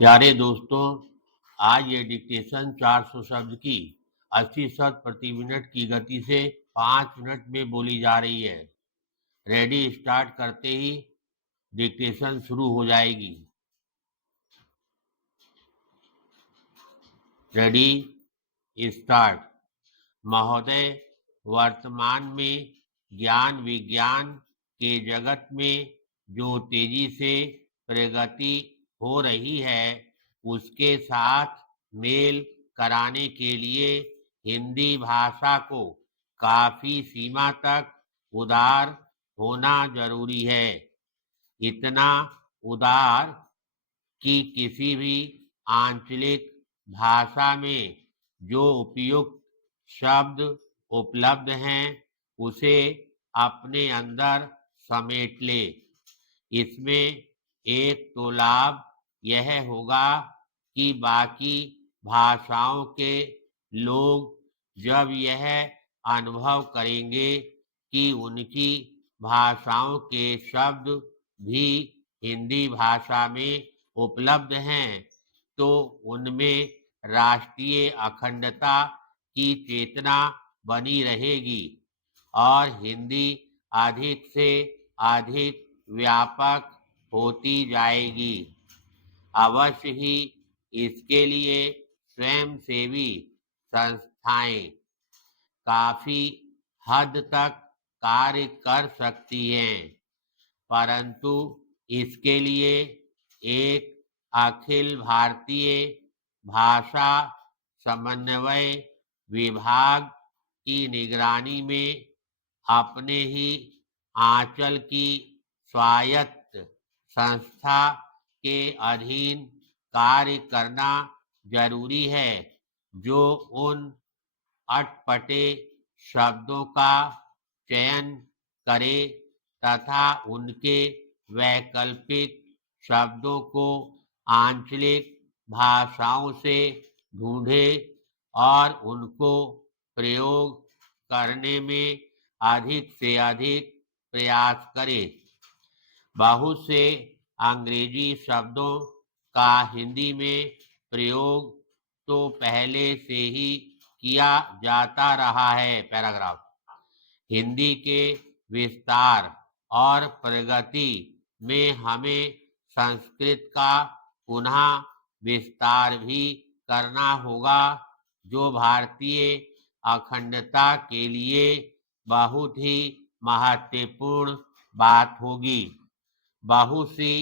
प्यारे दोस्तों, आज ये डिक्टेशन 400 शब्द की 80 शब्द प्रति मिनट की गति से 5 मिनट में बोली जा रही है। रेडी स्टार्ट करते ही डिक्टेशन शुरू हो जाएगी। Ready start. महोदय, वर्तमान में ज्ञान विज्ञान के जगत में जो तेजी से प्रगति हो रही है, उसके साथ मेल कराने के लिए हिंदी भाषा को काफी सीमा तक उदार होना जरूरी है। इतना उदार कि किसी भी आंचलिक भाषा में जो उपयुक्त शब्द उपलब्ध हैं, उसे अपने अंदर समेट ले। इसमें एक तो लाभ यह होगा कि बाकी भाषाओं के लोग जब यह अनुभव करेंगे कि उनकी भाषाओं के शब्द भी हिंदी भाषा में उपलब्ध हैं, तो उनमें राष्ट्रीय अखंडता की चेतना बनी रहेगी और हिंदी अधिक से अधिक व्यापक होती जाएगी। अवश्य ही इसके लिए स्वयंसेवी संस्थाएं काफी हद तक कार्य कर सकती हैं, परंतु इसके लिए एक अखिल भारतीय भाषा समन्वय विभाग की निगरानी में अपने ही आंचल की स्वायत्त संस्था के अधीन कार्य करना जरूरी है, जो उन अटपटे शब्दों का चयन करे तथा उनके वैकल्पिक शब्दों को आंचलिक भाषाओं से ढूंढे और उनको प्रयोग करने में अधिक से अधिक प्रयास करे। बहुत से अंग्रेजी शब्दों का हिंदी में प्रयोग तो पहले से ही किया जाता रहा है। पैराग्राफ। हिंदी के विस्तार और प्रगति में हमें संस्कृत का पुनः विस्तार भी करना होगा, जो भारतीय अखंडता के लिए बहुत ही महत्वपूर्ण बात होगी। बहुत सी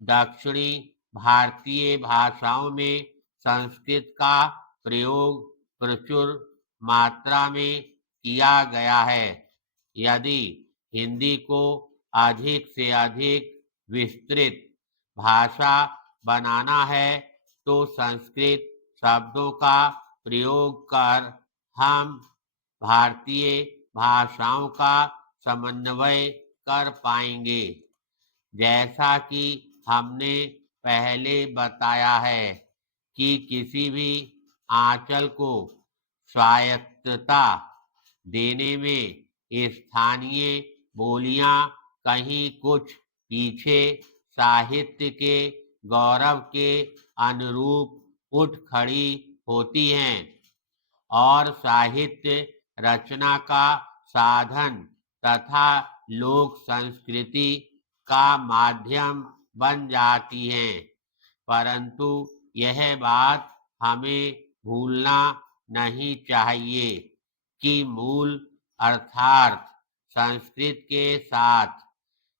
दक्षिणी भारतीय भाषाओं में संस्कृत का प्रयोग प्रचुर मात्रा में किया गया है। यदि हिंदी को अधिक से अधिक विस्तृत भाषा बनाना है, तो संस्कृत शब्दों का प्रयोग कर हम भारतीय भाषाओं का समन्वय कर पाएंगे। जैसा कि हमने पहले बताया है कि किसी भी आंचल को स्वायत्तता देने में स्थानीय बोलियां कहीं कुछ पीछे साहित्य के गौरव के अनुरूप उठ खड़ी होती हैं और साहित्य रचना का साधन तथा लोक संस्कृति का माध्यम बन जाती हैं। परंतु यह बात हमें भूलना नहीं चाहिए कि मूल अर्थात संस्कृत के साथ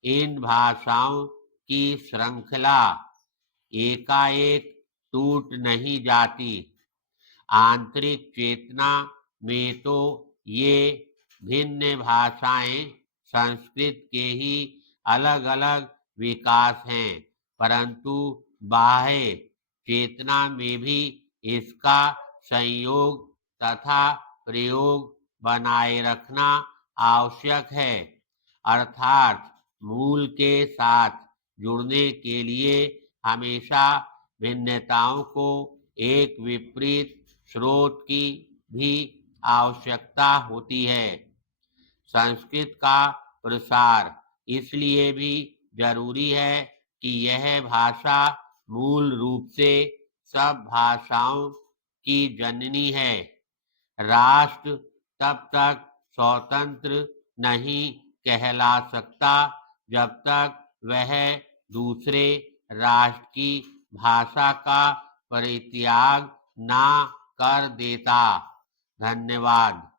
इन भाषाओं की श्रृंखला एकाएक टूट नहीं जाती। आंतरिक चेतना में तो ये भिन्न भाषाएं संस्कृत के ही अलग अलग विकास हैं, परंतु बाह्य चेतना में भी इसका संयोग तथा प्रयोग बनाए रखना आवश्यक है। अर्थात मूल के साथ जुड़ने के लिए हमेशा भिन्नताओं को एक विपरीत स्रोत की भी आवश्यकता होती है। संस्कृत का प्रसार इसलिए भी जरूरी है कि यह भाषा मूल रूप से सब भाषाओं की जननी है। राष्ट्र तब तक स्वतंत्र नहीं कहला सकता जब तक वह दूसरे राष्ट्र की भाषा का परित्याग ना कर देता। धन्यवाद।